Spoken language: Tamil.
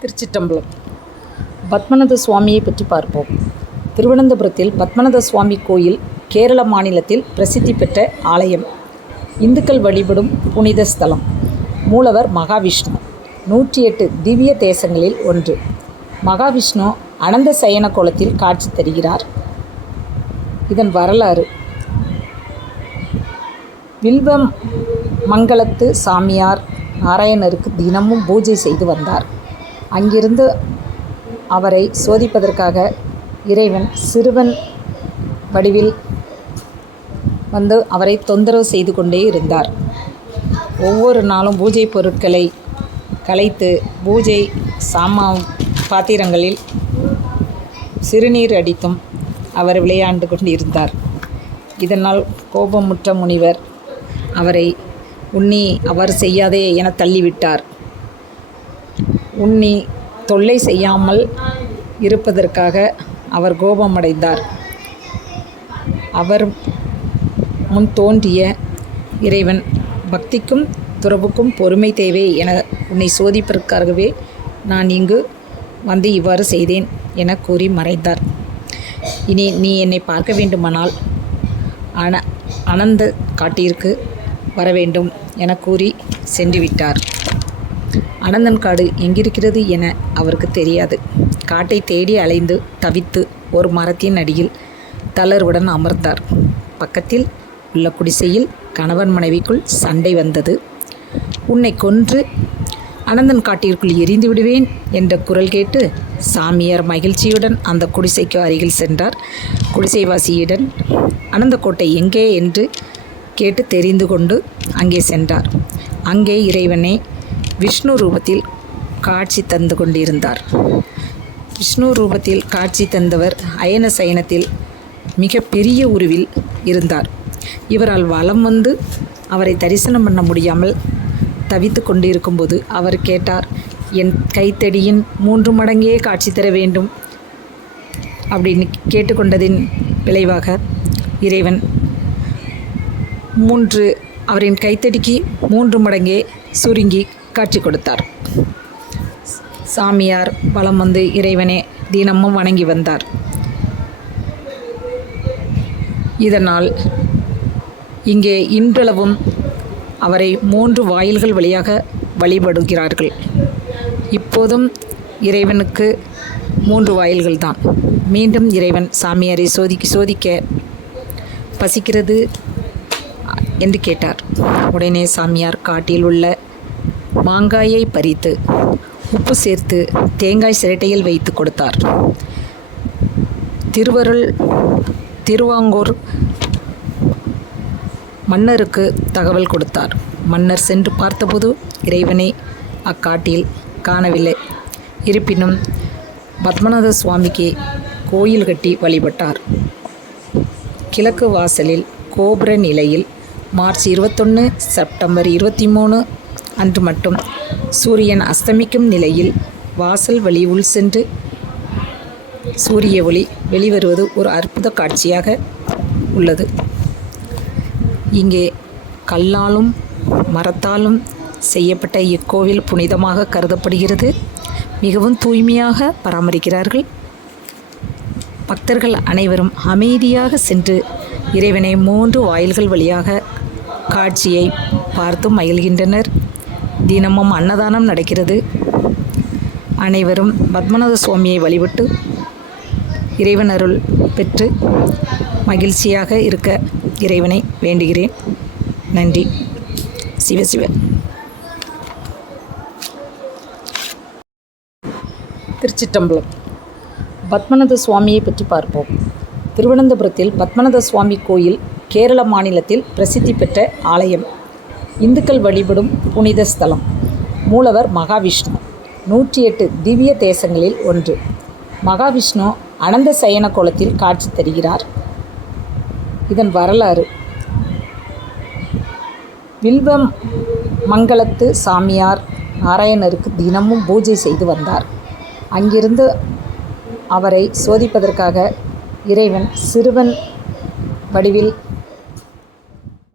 திருச்சிட்டம்பலம். பத்மநாத சுவாமியை பற்றி பார்ப்போம். திருவனந்தபுரத்தில் பத்மநாத சுவாமி கோயில் கேரள மாநிலத்தில் பிரசித்தி பெற்ற ஆலயம். இந்துக்கள் வழிபடும் புனித ஸ்தலம். மூலவர் மகாவிஷ்ணு. நூற்றி எட்டு திவ்ய தேசங்களில் ஒன்று. மகாவிஷ்ணு அனந்த சயன கோலத்தில் காட்சி தருகிறார். இதன் வரலாறு. வில்வம் மங்களத்து சாமியார் நாராயணருக்கு தினமும் பூஜை செய்து வந்தார். அங்கிருந்து அவரை சோதிப்பதற்காக இறைவன் சிறுவன் வடிவில் வந்து அவரை தொந்தரவு செய்து கொண்டே இருந்தார். ஒவ்வொரு நாளும் பூஜை பொருட்களை கலைத்து பூஜை சாமா பாத்திரங்களில் சிறுநீர் அடித்தும் அவர் விளையாண்டு கொண்டிருந்தார். இதனால் கோபமுற்ற முனிவர் அவரை உன்னி அவர் செய்யாதே என தள்ளிவிட்டார். உன்னி தொல்லை செய்யாமல் இருப்பதற்காக அவர் கோபமடைந்தார். அவர் முன் தோன்றிய இறைவன் பக்திக்கும் துறவுக்கும் பொறுமை தேவை என உன்னை சோதிப்பதற்காகவே நான் இங்கு வந்து இவ்வாறு செய்தேன் என கூறி மறைந்தார். இனி நீ என்னை பார்க்க வேண்டுமானால் அன அனந்த காட்டிற்கு வர வேண்டும் என கூறி சென்றுவிட்டார். அனந்தன் காடு எங்கிருக்கிறது என அவருக்கு தெரியாது. காட்டை தேடி அலைந்து தவித்து ஒரு மரத்தின் அடியில் தளர்வுடன் அமர்ந்தார். பக்கத்தில் உள்ள குடிசையில் கணவன் மனைவிக்குள் சண்டை வந்தது. உன்னை கொன்று அனந்தன் காட்டிற்குள் எரிந்து விடுவேன் என்ற குரல் கேட்டு சாமியார் மகிழ்ச்சியுடன் அந்த குடிசைக்கு அருகில் சென்றார். குடிசைவாசியுடன் அனந்தக்கோட்டை எங்கே? என்று கேட்டு தெரிந்து கொண்டு அங்கே சென்றார். அங்கே இறைவனை விஷ்ணு ரூபத்தில் காட்சி தந்து கொண்டிருந்தார். விஷ்ணு ரூபத்தில் காட்சி தந்தவர் அயன சயனத்தில் மிக பெரிய உருவில் இருந்தார். இவரால் வலம் வந்து அவரை தரிசனம் பண்ண முடியாமல் தவித்து கொண்டிருக்கும்போது அவர் கேட்டார் என் கைத்தடியின் மூன்று மடங்கே காட்சி தர வேண்டும் அப்படின்னு கேட்டுக்கொண்டதின் விளைவாக இறைவன் மூன்று அவரின் கைத்தடிக்கு மூன்று மடங்கே சுருங்கி காட்சி கொடுத்தார். சாமியார் வலம் வந்து இறைவனே தினமும் வணங்கி வந்தார். இதனால் இங்கே இன்றளவும் அவரை மூன்று வாயில்கள் வழியாக வழிபடுகிறார்கள். இப்போதும் இறைவனுக்கு மூன்று வாயில்கள் தான். மீண்டும் இறைவன் சாமியாரை சோதிக்க சோதிக்க பசிக்கிறது என்று கேட்டார். உடனே சாமியார் காட்டில் உள்ள மாங்காயை பறித்து உப்பு சேர்த்து தேங்காய் சிரட்டையில் வைத்து கொடுத்தார். திருவருள் திருவாங்கூர் மன்னருக்கு தகவல் கொடுத்தார். மன்னர் சென்று பார்த்தபோது இறைவனை அக்காட்டில் காணவில்லை. இருப்பினும் பத்மநாத சுவாமிக்கு கோயில் கட்டி வழிபட்டார். கிழக்கு வாசலில் கோபுர நிலையில் மார்ச் இருபத்தொன்று செப்டம்பர் இருபத்தி மூணு அன்று மட்டும் சூரியன் அஸ்தமிக்கும் நிலையில் வாசல் வழி உள் சென்று சூரிய ஒளி வெளிவருவது ஒரு அற்புத காட்சியாக உள்ளது. இங்கே கல்லாலும் மரத்தாலும் செய்யப்பட்ட இக்கோவில் புனிதமாக கருதப்படுகிறது. மிகவும் தூய்மையாக பராமரிக்கிறார்கள். பக்தர்கள் அனைவரும் அமைதியாக சென்று இறைவனை மூன்று வாயில்கள் வழியாக காட்சியை பார்த்து மகிழ்கின்றனர். தினமும் அன்னதானம் நடக்கிறது. அனைவரும் பத்மநாத சுவாமியை வழிபட்டு இறைவன் அருள் பெற்று மகிழ்ச்சியாக இருக்க இறைவனை வேண்டுகிறேன். நன்றி. சிவ சிவ. திருச்சிற்றம்பலம். பத்மநாத சுவாமியை பற்றி பார்ப்போம். திருவனந்தபுரத்தில் பத்மநாத சுவாமி கோயில் கேரள மாநிலத்தில் பிரசித்தி பெற்ற ஆலயம். இந்துக்கள் வழிபடும் புனித ஸ்தலம். மூலவர் மகாவிஷ்ணு. நூற்றி எட்டு திவ்ய தேசங்களில் ஒன்று. மகாவிஷ்ணு அனந்த சயன கோலத்தில் காட்சி தருகிறார். இதன் வரலாறு. வில்வம் மங்களத்து சாமியார் நாராயணருக்கு தினமும் பூஜை செய்து வந்தார். அங்கிருந்து அவரை சோதிப்பதற்காக இறைவன் சிறுவன் வடிவில்